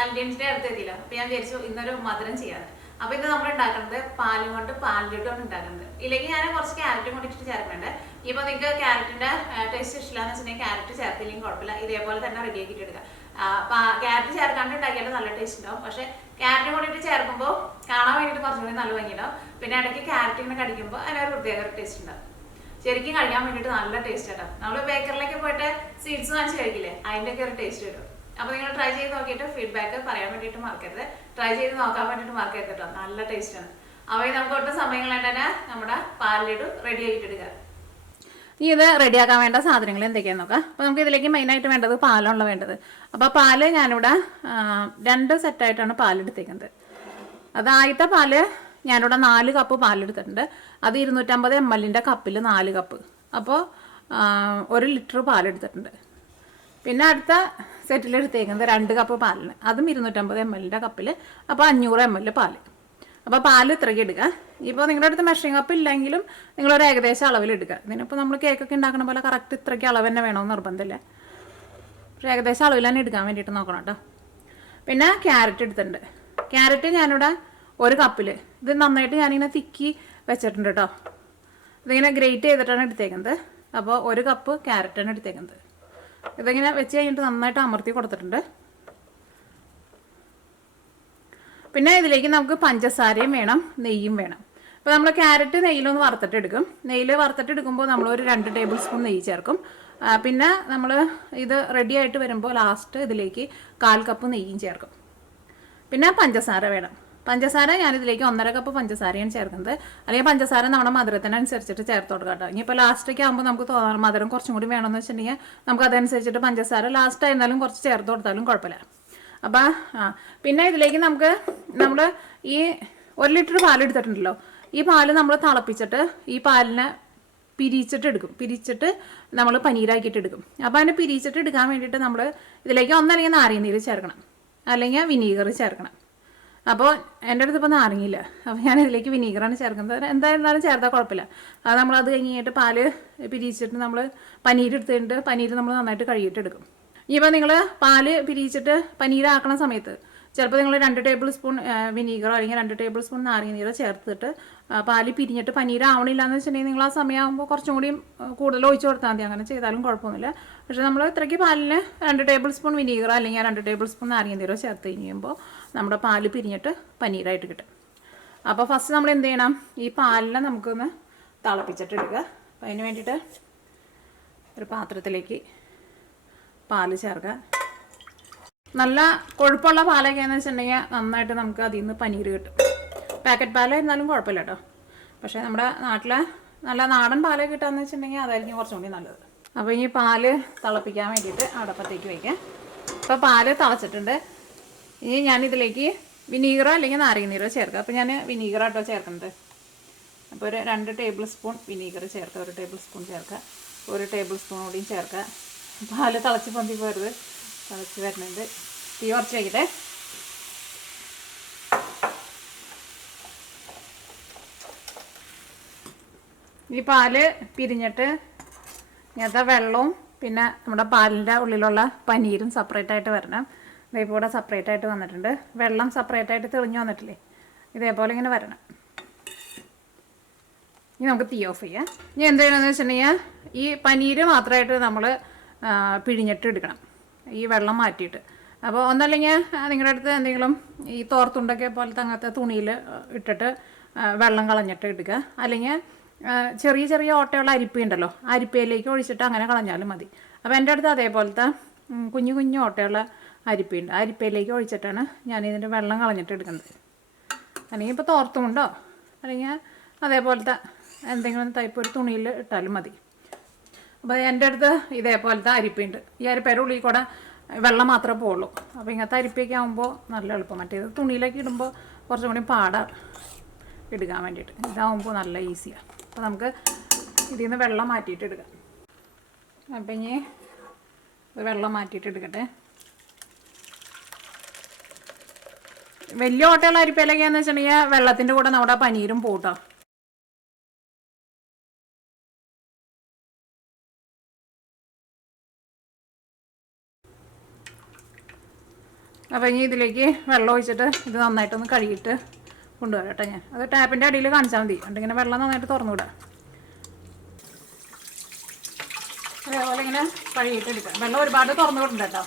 Valentine's day അടുത്തെത്തിയില്ല. അപ്പോൾ ഞാൻ വിചാരിച്ചു ഇന്നൊരു മധുരം ചെയ്യാറ്. അപ്പോൾ ഇത് നമ്മൾ ഉണ്ടാക്കുന്നത് പാലും കൊണ്ട് പാലിലിട്ടാണ് ഉണ്ടാക്കുന്നത്. ഇല്ലെങ്കിൽ ഞാൻ കുറച്ച് ക്യാരറ്റും കൂടി ഇട്ടിട്ട് ചേർക്കുന്നുണ്ട്. ഇപ്പോൾ നിങ്ങൾക്ക് ക്യാരറ്റിന്റെ ടേസ്റ്റ് ഇഷ്ടമില്ലാന്ന് വെച്ചിട്ടുണ്ടെങ്കിൽ ക്യാരറ്റ് ചേർത്തില്ലെങ്കിൽ കുഴപ്പമില്ല, ഇതേപോലെ തന്നെ റെഡി ആക്കിയിട്ട് എടുക്കുക. ക്യാരറ്റ് ചേർക്കാണ്ട് ഉണ്ടാക്കിയാലും നല്ല ടേസ്റ്റ് ഉണ്ടാവും. പക്ഷേ ക്യാരറ്റും കൂടിയിട്ട് ചേർക്കുമ്പോൾ കാണാൻ വേണ്ടിയിട്ട് കുറച്ചും കൂടി നല്ല ഭംഗിയുണ്ടാവും. പിന്നെ ഇടയ്ക്ക് ക്യാരറ്റ് ഇങ്ങനെ കടിക്കുമ്പോൾ അതിനൊരു പ്രത്യേക ടേസ്റ്റ് ഉണ്ടാവും. ശരിക്കും കഴിക്കാൻ വേണ്ടിയിട്ട് നല്ല ടേസ്റ്റ് ആട്ടോ. നമ്മൾ ബേക്കറിലേക്ക് പോയിട്ട് സ്വീറ്റ്സ് വാങ്ങിച്ച് കഴിക്കില്ലേ, അതിൻ്റെയൊക്കെ ഒരു ടേസ്റ്റ് വരും. അപ്പോൾ നിങ്ങൾ ട്രൈ ചെയ്ത് നോക്കിയിട്ട് ഫീഡ്ബാക്ക് പറയാൻ വേണ്ടിയിട്ട് മറക്കരുത്. ട്രൈ ചെയ്ത് നോക്കാൻ വേണ്ടിയിട്ട് മറക്കരുത് കേട്ടോ, നല്ല ടേസ്റ്റാണ്. അപ്പോൾ നമുക്ക് ഒട്ടും സമയങ്ങളായിട്ട് തന്നെ നമ്മുടെ പാലിലിട്ട് റെഡി ആയിട്ടിടുക. ഇനി ഇത് റെഡിയാക്കാൻ വേണ്ട സാധനങ്ങൾ എന്തൊക്കെയാണെന്ന് നോക്കാം. അപ്പോൾ നമുക്ക് ഇതിലേക്ക് മെയിനായിട്ട് വേണ്ടത് പാലാണ് വേണ്ടത്. അപ്പോൾ പാല് ഞാനിവിടെ 2 സെറ്റായിട്ടാണ് പാലെടുത്തേക്കുന്നത്. അത് ആദ്യത്തെ പാല് ഞാനിവിടെ 4 കപ്പ് പാലെടുത്തിട്ടുണ്ട്. അത് 250 ml കപ്പിൽ 4 കപ്പ്. അപ്പോൾ 1 ലിറ്റർ പാലെടുത്തിട്ടുണ്ട്. പിന്നെ അടുത്ത സെറ്റിലെടുത്തേക്കുന്നത് 2 കപ്പ് പാലിന്, അതും 250 ml കപ്പിൽ, അപ്പോൾ 500 ml പാല്. അപ്പോൾ പാല് ഇത്രയ്ക്ക് എടുക്കുക. ഇപ്പോൾ നിങ്ങളുടെ അടുത്ത് മെഷറിംഗ് കപ്പ് ഇല്ലെങ്കിലും നിങ്ങളൊരു ഏകദേശം അളവിലെടുക്കുക. ഇതിനിപ്പോൾ നമ്മൾ കേക്കൊക്കെ ഉണ്ടാക്കുന്ന പോലെ കറക്റ്റ് ഇത്രയ്ക്ക് അളവ് തന്നെ വേണമെന്ന് നിർബന്ധമില്ല. പക്ഷേ ഏകദേശം അളവിൽ തന്നെ എടുക്കാൻ വേണ്ടിയിട്ട് നോക്കണം കേട്ടോ. പിന്നെ ക്യാരറ്റ് എടുത്തിട്ടുണ്ട്. ക്യാരറ്റ് ഞാനിവിടെ 1 കപ്പിൽ, ഇത് നന്നായിട്ട് ഞാനിങ്ങനെ തിക്കി വെച്ചിട്ടുണ്ട് കേട്ടോ. ഇതിങ്ങനെ ഗ്രേറ്റ് ചെയ്തിട്ടാണ് എടുത്തേക്കുന്നത്. അപ്പോൾ 1 കപ്പ് ക്യാരറ്റാണ് എടുത്തേക്കുന്നത്. ഇതിങ്ങനെ വെച്ച് കഴിഞ്ഞിട്ട് നന്നായിട്ട് അമർത്തി കൊടുത്തിട്ടുണ്ട്. പിന്നെ ഇതിലേക്ക് നമുക്ക് പഞ്ചസാരയും വേണം, നെയ്യും വേണം. അപ്പോൾ നമ്മൾ ക്യാരറ്റ് നെയ്യിലൊന്ന് വറുത്തിട്ടെടുക്കും. നെയ്യിൽ വറുത്തിട്ടെടുക്കുമ്പോൾ നമ്മൾ ഒരു 2 ടേബിൾ സ്പൂൺ നെയ്യ് ചേർക്കും. പിന്നെ നമ്മൾ ഇത് റെഡി ആയിട്ട് വരുമ്പോൾ ലാസ്റ്റ് ഇതിലേക്ക് 1/4 കപ്പ് നെയ്യും ചേർക്കും. പിന്നെ പഞ്ചസാര വേണം. പഞ്ചസാര ഞാനിതിലേക്ക് 1.5 കപ്പ് പഞ്ചസാരയാണ് ചേർക്കുന്നത്. അല്ലെങ്കിൽ പഞ്ചസാര നമ്മുടെ മധുരത്തിനനുസരിച്ചിട്ട് ചേർത്ത് കൊടുക്കാം കേട്ടോ. ഇനിയിപ്പോൾ ലാസ്റ്റൊക്കെ ആകുമ്പോൾ നമുക്ക് തോന്നാം മധുരം കുറച്ചും കൂടി വേണമെന്ന് വെച്ചിട്ടുണ്ടെങ്കിൽ നമുക്ക് അതനുസരിച്ചിട്ട് പഞ്ചസാര ലാസ്റ്റ് ആയിരുന്നാലും കുറച്ച് ചേർത്ത് കൊടുത്താലും കുഴപ്പമില്ല. അപ്പോൾ പിന്നെ ഇതിലേക്ക് നമ്മൾ ഈ 1 ലിറ്റർ പാലെടുത്തിട്ടുണ്ടല്ലോ, ഈ പാല് നമ്മൾ തിളപ്പിച്ചിട്ട് ഈ പാലിനെ പിരിച്ചിട്ട് നമ്മൾ പനീരാക്കിയിട്ട് എടുക്കും. അപ്പോൾ അതിനെ പിരിച്ചിട്ട് എടുക്കാൻ വേണ്ടിയിട്ട് നമ്മൾ ഇതിലേക്ക് ഒന്നല്ലെങ്കിൽ നാരങ്ങനീര് ചേർക്കണം, അല്ലെങ്കിൽ വിനീഗർ ചേർക്കണം. അപ്പോൾ എൻ്റെ അടുത്ത് ഇപ്പോൾ നാരങ്ങയില്ല, അപ്പോൾ ഞാൻ ഇതിലേക്ക് വിനീഗറാണ് ചേർക്കുന്നത്. എന്തായിരുന്നാലും ചേർത്താൽ കുഴപ്പമില്ല. അത് നമ്മളത് കഴിഞ്ഞിട്ട് പാല് പിരിച്ചിട്ട് നമ്മൾ പനീരെടുത്തിട്ട് പനീർ നമ്മൾ നന്നായിട്ട് കഴുകിയിട്ടെടുക്കും. ഇനിയിപ്പോൾ നിങ്ങൾ പാല് പിരിച്ചിട്ട് പനീരാക്കണ സമയത്ത് ചിലപ്പോൾ നിങ്ങൾ 2 ടേബിൾ സ്പൂൺ വിനീഗറോ അല്ലെങ്കിൽ 2 ടേബിൾ സ്പൂൺ നാരങ്ങനീരോ ചേർത്തിട്ട് പാല് പിരിഞ്ഞിട്ട് പനീരാവണില്ല എന്ന് വെച്ചിട്ടുണ്ടെങ്കിൽ നിങ്ങൾ ആ സമയമാകുമ്പോൾ കുറച്ചും കൂടി കൂടുതൽ ഒഴിച്ച് കൊടുത്താൽ മതി. അങ്ങനെ ചെയ്താലും കുഴപ്പമൊന്നുമില്ല. പക്ഷേ നമ്മൾ ഇത്രയ്ക്ക് പാലിന് 2 ടേബിൾ സ്പൂൺ വിനീഗറോ അല്ലെങ്കിൽ 2 ടേബിൾ സ്പൂൺ നാരങ്ങനീരോ ചേർത്ത് കഴിയുമ്പോൾ നമ്മുടെ പാല് പിരിഞ്ഞിട്ട് പനീരായിട്ട് കിട്ടും. അപ്പോൾ ഫസ്റ്റ് നമ്മൾ എന്ത് ചെയ്യണം, ഈ പാലിനെ നമുക്കൊന്ന് തിളപ്പിച്ചിട്ടെടുക്കുക. അപ്പോൾ അതിന് വേണ്ടിയിട്ട് ഒരു പാത്രത്തിലേക്ക് പാല് ചേർക്കുക. നല്ല കൊഴുപ്പുള്ള പാലൊക്കെയാണെന്ന് വെച്ചിട്ടുണ്ടെങ്കിൽ നന്നായിട്ട് നമുക്ക് അതിൽ നിന്ന് പനീർ കിട്ടും. പാക്കറ്റ് പാലായിരുന്നാലും കുഴപ്പമില്ല കേട്ടോ. പക്ഷേ നമ്മുടെ നാട്ടിലെ നല്ല നാടൻ പാലൊക്കെ കിട്ടുകയെന്ന് വെച്ചിട്ടുണ്ടെങ്കിൽ അതായിരിക്കും കുറച്ചും കൂടി നല്ലത്. അപ്പോൾ ഈ പാല് തിളപ്പിക്കാൻ വേണ്ടിയിട്ട് അടുപ്പത്തേക്ക് വയ്ക്കാം. അപ്പോൾ പാല് തിളച്ചിട്ടുണ്ട്. ഇനി ഞാനിതിലേക്ക് വിനീഗറോ അല്ലെങ്കിൽ നാരങ്ങനീരോ ചേർക്കുക. അപ്പോൾ ഞാൻ വിനീഗറാട്ടോ ചേർക്കുന്നത്. അപ്പോൾ ഒരു 2 ടേബിൾ സ്പൂൺ വിനീഗർ ചേർക്കുക, 1 ടേബിൾ സ്പൂൺ ചേർക്കുക, 1 ടേബിൾ സ്പൂൺ കൂടിയും ചേർക്കുക. പാല് തിളച്ച് പൊന്തി പോരുത്, തിളച്ച് വരുന്നുണ്ട്. തീ കുറച്ച് വയ്ക്കട്ടെ. ഈ പാല് പിരിഞ്ഞിട്ട് ഇങ്ങനത്തെ വെള്ളവും പിന്നെ നമ്മുടെ പാലിൻ്റെ ഉള്ളിലുള്ള പനീരും സെപ്പറേറ്റ് ആയിട്ട് വരണം. ഇതേപോലെ കൂടെ സെപ്പറേറ്റ് ആയിട്ട് വന്നിട്ടുണ്ട്. വെള്ളം സെപ്പറേറ്റ് ആയിട്ട് തെളിഞ്ഞു വന്നിട്ടില്ലേ, ഇതേപോലെ ഇങ്ങനെ വരണം. ഇനി നമുക്ക് തീ ഓഫ് ചെയ്യാം. ഇനി എന്ത് ചെയ്യണമെന്ന് വെച്ചിട്ടുണ്ടെങ്കിൽ ഈ പനീര് മാത്രമായിട്ട് നമ്മൾ പിഴിഞ്ഞിട്ട് എടുക്കണം, ഈ വെള്ളം മാറ്റിയിട്ട്. അപ്പോൾ ഒന്നല്ലെങ്കിൽ നിങ്ങളുടെ അടുത്ത് എന്തെങ്കിലും ഈ തോർത്തുണ്ടൊക്കെ പോലത്തെ അങ്ങനത്തെ തുണിയിൽ ഇട്ടിട്ട് വെള്ളം കളഞ്ഞിട്ട് എടുക്കുക. അല്ലെങ്കിൽ ചെറിയ ചെറിയ ഓട്ടയുള്ള അരിപ്പ ഉണ്ടല്ലോ, അരിപ്പയിലേക്ക് ഒഴിച്ചിട്ട് അങ്ങനെ കളഞ്ഞാലും മതി. അപ്പോൾ എൻ്റെ അടുത്ത് അതേപോലത്തെ കുഞ്ഞു കുഞ്ഞു ഓട്ടയുള്ള അരിപ്പയുണ്ട്, അരിപ്പയിലേക്ക് ഒഴിച്ചിട്ടാണ് ഞാനിതിൻ്റെ വെള്ളം കളഞ്ഞിട്ട് എടുക്കുന്നത്. അല്ലെങ്കിൽ ഇപ്പോൾ തോർത്തുമുണ്ടോ അല്ലെങ്കിൽ അതേപോലത്തെ എന്തെങ്കിലും ടൈപ്പ് ഒരു തുണിയിൽ ഇട്ടാലും മതി. അപ്പോൾ എൻ്റെ അടുത്ത് ഇതേപോലത്തെ അരിപ്പയുണ്ട്. ഈ അരിപ്പയുടെ ഉള്ളിൽ കൂടെ വെള്ളം മാത്രമേ പോകുള്ളൂ. അപ്പോൾ ഇങ്ങനത്തെ അരിപ്പയൊക്കെ ആകുമ്പോൾ നല്ല എളുപ്പം. മറ്റേത് തുണിയിലേക്ക് ഇടുമ്പോൾ കുറച്ചും കൂടി പാടാണ് എടുക്കാൻ വേണ്ടിയിട്ട്. ഇതാകുമ്പോൾ നല്ല ഈസിയാണ്. അപ്പോൾ നമുക്ക് ഇതിൽ നിന്ന് വെള്ളം മാറ്റിയിട്ട് എടുക്കാം. അപ്പം ഇനി വെള്ളം മാറ്റിയിട്ട് എടുക്കട്ടെ. വലിയ ഓട്ടയുള്ള അരിപ്പയിലൊക്കെയാണെന്ന് വെച്ചിട്ടുണ്ടെങ്കിൽ വെള്ളത്തിൻ്റെ കൂടെ നമ്മുടെ പനീരും പോട്ടോ. അപ്പോൾ ഇനി ഇതിലേക്ക് വെള്ളം ഒഴിച്ചിട്ട് ഇത് നന്നായിട്ടൊന്ന് കഴുകിയിട്ട് കൊണ്ടുവരാം കേട്ടോ. ഞാൻ അത് ടാപ്പിൻ്റെ അടിയിൽ കാണിച്ചാൽ മതി. എന്നിട്ട് ഇങ്ങനെ വെള്ളം നന്നായിട്ട് തുറന്നു വിടാം. അതേപോലെ ഇങ്ങനെ കഴുകിയിട്ട് എടുക്കാം. വെള്ളം ഒരുപാട് തുറന്നു വിടണ്ട കേട്ടോ.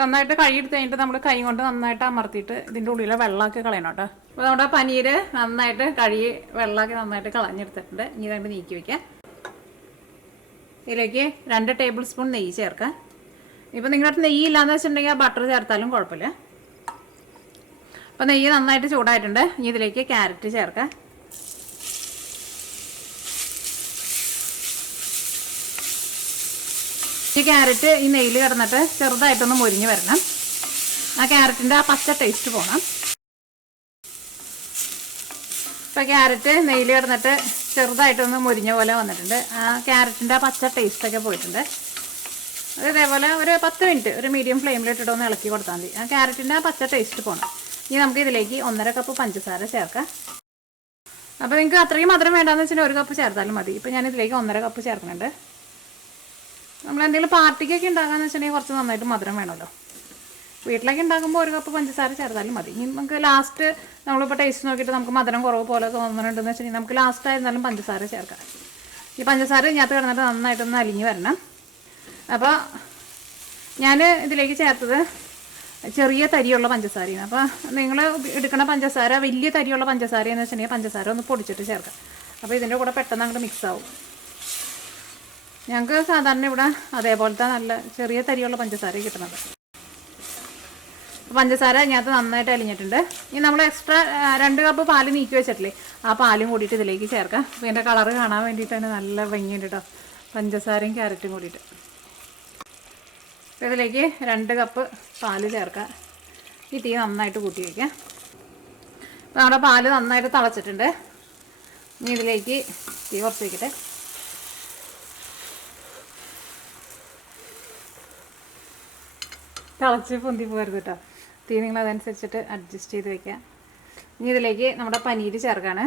നന്നായിട്ട് കഴുകിയെടുത്ത് കഴിഞ്ഞിട്ട് നമ്മൾ കൈ കൊണ്ട് നന്നായിട്ട് അമർത്തിയിട്ട് ഇതിൻ്റെ ഉള്ളിലെ വെള്ളമൊക്കെ കളയണം കേട്ടോ. അപ്പോൾ നമ്മുടെ പനീർ നന്നായിട്ട് കഴുകി വെള്ളമൊക്കെ നന്നായിട്ട് കളഞ്ഞെടുത്തിട്ടുണ്ട്. ഇനി രണ്ട് നീക്കി വയ്ക്കാം. ഇതിലേക്ക് 2 ടേബിൾ സ്പൂൺ നെയ്യ് ചേർക്കാം. ഇപ്പോൾ നിങ്ങളുടെ അടുത്ത് നെയ്യ് ഇല്ലാന്ന് വെച്ചിട്ടുണ്ടെങ്കിൽ ബട്ടർ ചേർത്താലും കുഴപ്പമില്ല. അപ്പോൾ നെയ്യ് നന്നായിട്ട് ചൂടായിട്ടുണ്ട്. ഇനി ഇതിലേക്ക് ക്യാരറ്റ് ചേർക്കാം. ഈ ക്യാരറ്റ് ഈ നെയ്യിൽ കിടന്നിട്ട് ചെറുതായിട്ടൊന്ന് മൊരിഞ്ഞ് വരണം. ആ ക്യാരറ്റിൻ്റെ ആ പച്ച ടേസ്റ്റ് പോകണം. ഇപ്പോൾ ക്യാരറ്റ് നെയ്യിൽ കിടന്നിട്ട് ചെറുതായിട്ടൊന്ന് മൊരിഞ്ഞ പോലെ വന്നിട്ടുണ്ട്. ആ ക്യാരറ്റിൻ്റെ ആ പച്ച ടേസ്റ്റൊക്കെ പോയിട്ടുണ്ട്. അത് ഇതേപോലെ ഒരു 10 മിനിറ്റ് ഒരു മീഡിയം ഫ്ലെയിമിലിട്ടിട്ട് ഒന്ന് ഇളക്കി കൊടുത്താൽ മതി. ആ ക്യാരറ്റിൻ്റെ ആ പച്ച ടേസ്റ്റ് പോകണം. ഇനി നമുക്ക് ഇതിലേക്ക് 1.5 കപ്പ് പഞ്ചസാര ചേർക്കാം. അപ്പോൾ നിങ്ങൾക്ക് അത്രയും മധുരം വേണ്ടാന്ന് വെച്ചിട്ടുണ്ടെങ്കിൽ 1 കപ്പ് ചേർത്താലും മതി. ഇപ്പോൾ ഞാൻ ഇതിലേക്ക് 1.5 കപ്പ് ചേർക്കുന്നുണ്ട്. നമ്മളെന്തെങ്കിലും പാർട്ടിക്കൊക്കെ ഉണ്ടാകാന്ന് വെച്ചിട്ടുണ്ടെങ്കിൽ കുറച്ച് നന്നായിട്ട് മധുരം വേണമല്ലോ. വീട്ടിലൊക്കെ ഉണ്ടാക്കുമ്പോൾ 1 കപ്പ് പഞ്ചസാര ചേർത്താലും മതി. ഇനി നമുക്ക് ലാസ്റ്റ് നമ്മളിപ്പോൾ ടേസ്റ്റ് നോക്കിയിട്ട് നമുക്ക് മധുരം കുറവ് പോലെ തോന്നുന്നുണ്ടെന്ന് വെച്ചിട്ടുണ്ടെങ്കിൽ നമുക്ക് ലാസ്റ്റ് ആയിരുന്നാലും പഞ്ചസാര ചേർക്കാം. ഈ പഞ്ചസാര ഇതിനകത്ത് കിടന്നിട്ട് നന്നായിട്ടൊന്ന് അലിഞ്ഞ് വരണം. അപ്പോൾ ഞാൻ ഇതിലേക്ക് ചേർത്തത് ചെറിയ തരിയുള്ള പഞ്ചസാരയാണ്. അപ്പോൾ നിങ്ങൾ എടുക്കുന്ന പഞ്ചസാര വലിയ തരിയുള്ള പഞ്ചസാര എന്ന് വെച്ചിട്ടുണ്ടെങ്കിൽ പഞ്ചസാര ഒന്ന് പൊടിച്ചിട്ട് ചേർക്കാം. അപ്പോൾ ഇതിൻ്റെ കൂടെ പെട്ടെന്ന് അങ്ങോട്ട് മിക്സ് ആവും. ഞങ്ങൾക്ക് സാധാരണ ഇവിടെ അതേപോലത്തെ നല്ല ചെറിയ തരിയുള്ള പഞ്ചസാര കിട്ടുന്നത്. പഞ്ചസാര ഇതിനകത്ത് നന്നായിട്ട് അലിഞ്ഞിട്ടുണ്ട്. ഇനി നമ്മൾ എക്സ്ട്രാ 2 കപ്പ് പാല് നീക്കി വെച്ചിട്ടില്ലേ, ആ പാലും കൂടിയിട്ട് ഇതിലേക്ക് ചേർക്കാം. അപ്പോൾ ഇതിൻ്റെ കളറ് കാണാൻ വേണ്ടിയിട്ടാണ് നല്ല ഭംഗിയുണ്ട് കേട്ടോ, പഞ്ചസാരയും ക്യാരറ്റും കൂടിയിട്ട്. അപ്പോൾ ഇതിലേക്ക് 2 കപ്പ് പാല് ചേർക്കാം. ഈ തീ നന്നായിട്ട് കൂട്ടി വയ്ക്കാം. അപ്പോൾ നമ്മുടെ പാല് നന്നായിട്ട് തിളച്ചിട്ടുണ്ട്. ഇനി ഇതിലേക്ക് തീ കുറച്ച് വയ്ക്കട്ടെ. തിളച്ച് പൊന്തി പോകരുത് കേട്ടോ. തീ നിങ്ങൾ അതനുസരിച്ചിട്ട് അഡ്ജസ്റ്റ് ചെയ്ത് വയ്ക്കാം. ഇനി ഇതിലേക്ക് നമ്മുടെ പനീർ ചേർക്കാണ്.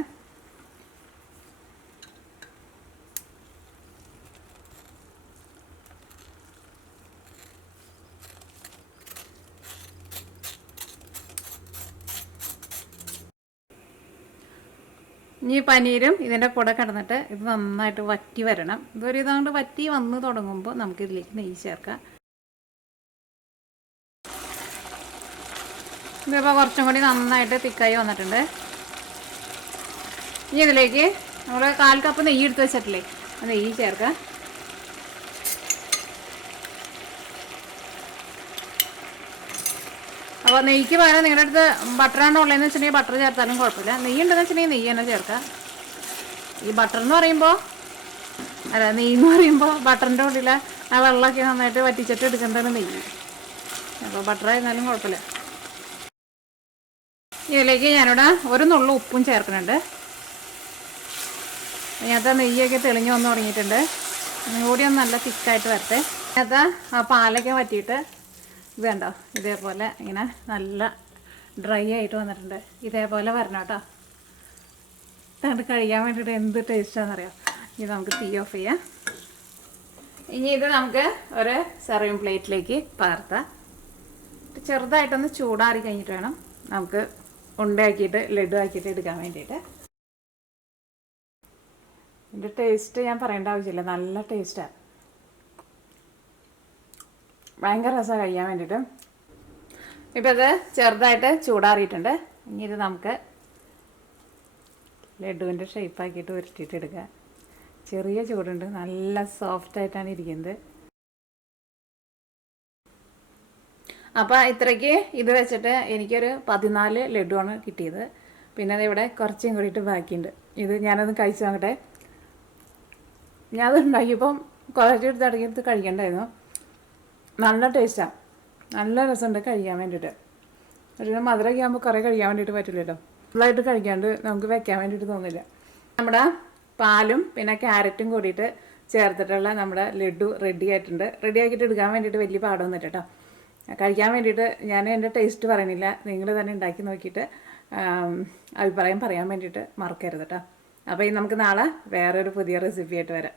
ഇനി പനീരും ഇതിൻ്റെ കൂടെ കിടന്നിട്ട് ഇത് നന്നായിട്ട് വറ്റി വരണം. ഇതൊരു ഇതാണ്ട് വറ്റി വന്ന് തുടങ്ങുമ്പോൾ നമുക്കിതിലേക്ക് നെയ്യ് ചേർക്കാം. ഇതിപ്പോൾ കുറച്ചും കൂടി നന്നായിട്ട് തിക്കായി വന്നിട്ടുണ്ട്. ഇനി ഇതിലേക്ക് നമ്മൾ 1/4 കപ്പ് നെയ്യ് എടുത്ത് വെച്ചിട്ടില്ലേ, ആ നെയ്യ് ചേർക്കാം. അപ്പോൾ നെയ്ക്ക് പകരം നിങ്ങളുടെ അടുത്ത് ബട്ടറാണ് ഉള്ളതെന്ന് വെച്ചിട്ടുണ്ടെങ്കിൽ ബട്ടർ ചേർത്താലും കുഴപ്പമില്ല. നെയ്യ് ഉണ്ടെന്ന് വെച്ചിട്ടുണ്ടെങ്കിൽ നെയ്യ് തന്നെ ചേർക്കാം. ഈ ബട്ടർ എന്ന് പറയുമ്പോൾ നെയ്യ് എന്ന് പറയുമ്പോൾ ബട്ടറിൻ്റെ ഉള്ളിൽ ആ വെള്ളമൊക്കെ നന്നായിട്ട് വറ്റിച്ചിട്ട് എടുക്കേണ്ടതാണ് നെയ്യ്. അപ്പോൾ ബട്ടർ ആയിരുന്നാലും കുഴപ്പമില്ല. ഇതിലേക്ക് ഞാനിവിടെ 1 നുള്ളു ഉപ്പും ചേർക്കുന്നുണ്ട്. അതിനകത്ത് നെയ്യൊക്കെ തെളിഞ്ഞ് വന്ന് തുടങ്ങിയിട്ടുണ്ട്. കൂടി ഒന്ന് നല്ല തിക്കായിട്ട് വരട്ടെ. അതിനകത്ത് ആ പാലൊക്കെ വറ്റിയിട്ട് ഇത് കണ്ടോ, ഇതേപോലെ ഇങ്ങനെ നല്ല ഡ്രൈ ആയിട്ട് വന്നിട്ടുണ്ട്. ഇതേപോലെ വരണം കേട്ടോ. ഇതാണ്ട് കഴിക്കാൻ വേണ്ടിയിട്ട് എന്ത് ടേസ്റ്റാണെന്നറിയാം. ഇത് നമുക്ക് തീ ഓഫ് ചെയ്യാം. ഇനി ഇത് നമുക്ക് ഒരു സെർവിങ് പ്ലേറ്റിലേക്ക് പകർത്താം. ചെറുതായിട്ടൊന്ന് ചൂടാറി കഴിഞ്ഞിട്ട് വേണം നമുക്ക് ഉണ്ടാക്കിയിട്ട് ലഡു ആക്കിയിട്ട് എടുക്കാൻ വേണ്ടിയിട്ട്. ഇതിൻ്റെ ടേസ്റ്റ് ഞാൻ പറയേണ്ട ആവശ്യമില്ല, നല്ല ടേസ്റ്റാണ്. ഭയങ്കര രസമാണ് കഴിക്കാൻ വേണ്ടിയിട്ട്. ഇപ്പോൾ ഇത് ചെറുതായിട്ട് ചൂടാറിയിട്ടുണ്ട്. ഇനി ഇത് നമുക്ക് ലഡുവിൻ്റെ ഷേപ്പാക്കിയിട്ട് ഉരുട്ടിയിട്ട് എടുക്കുക. ചെറിയ ചൂടുണ്ട്, നല്ല സോഫ്റ്റായിട്ടാണ് ഇരിക്കുന്നത്. അപ്പോൾ ഇത്രയ്ക്ക് ഇത് വെച്ചിട്ട് എനിക്കൊരു 14 ലഡുവാണ് കിട്ടിയത്. പിന്നെ അതിവിടെ കുറച്ചും കൂടിയിട്ട് ബാക്കിയുണ്ട്. ഇത് ഞാനത് കഴിച്ചു നോക്കട്ടെ. ഞാനത് ഉണ്ടാക്കിയപ്പം കുറച്ചെടുത്ത് ഇടയ്ക്കെടുത്ത് കഴിക്കണ്ടായിരുന്നു. നല്ല ടേസ്റ്റാണ്, നല്ല രസമുണ്ട് കഴിക്കാൻ വേണ്ടിയിട്ട്. പക്ഷേ മധുരമൊക്കെ ആകുമ്പോൾ കുറേ കഴിക്കാൻ വേണ്ടിയിട്ട് പറ്റില്ലല്ലോ. ഫുള്ളായിട്ട് കഴിക്കാണ്ട് നമുക്ക് വെക്കാൻ വേണ്ടിയിട്ട് തോന്നില്ല. നമ്മുടെ പാലും പിന്നെ ക്യാരറ്റും കൂടിയിട്ട് ചേർത്തിട്ടുള്ള നമ്മുടെ ലഡു റെഡി ആയിട്ടുണ്ട്. റെഡി ആക്കിയിട്ട് എടുക്കാൻ വേണ്ടിയിട്ട് വലിയ പാടൊന്നുമില്ല കേട്ടോ. കഴിക്കാൻ വേണ്ടിയിട്ട് ഞാൻ എൻ്റെ ടേസ്റ്റ് പറയുന്നില്ല, നിങ്ങൾ തന്നെ ഉണ്ടാക്കി നോക്കിയിട്ട് അഭിപ്രായം പറയാൻ വേണ്ടിയിട്ട് മറക്കരുത് കേട്ടോ. അപ്പോൾ ഇനി നമുക്ക് നാളെ വേറൊരു പുതിയ റെസിപ്പി ആയിട്ട് വരാം.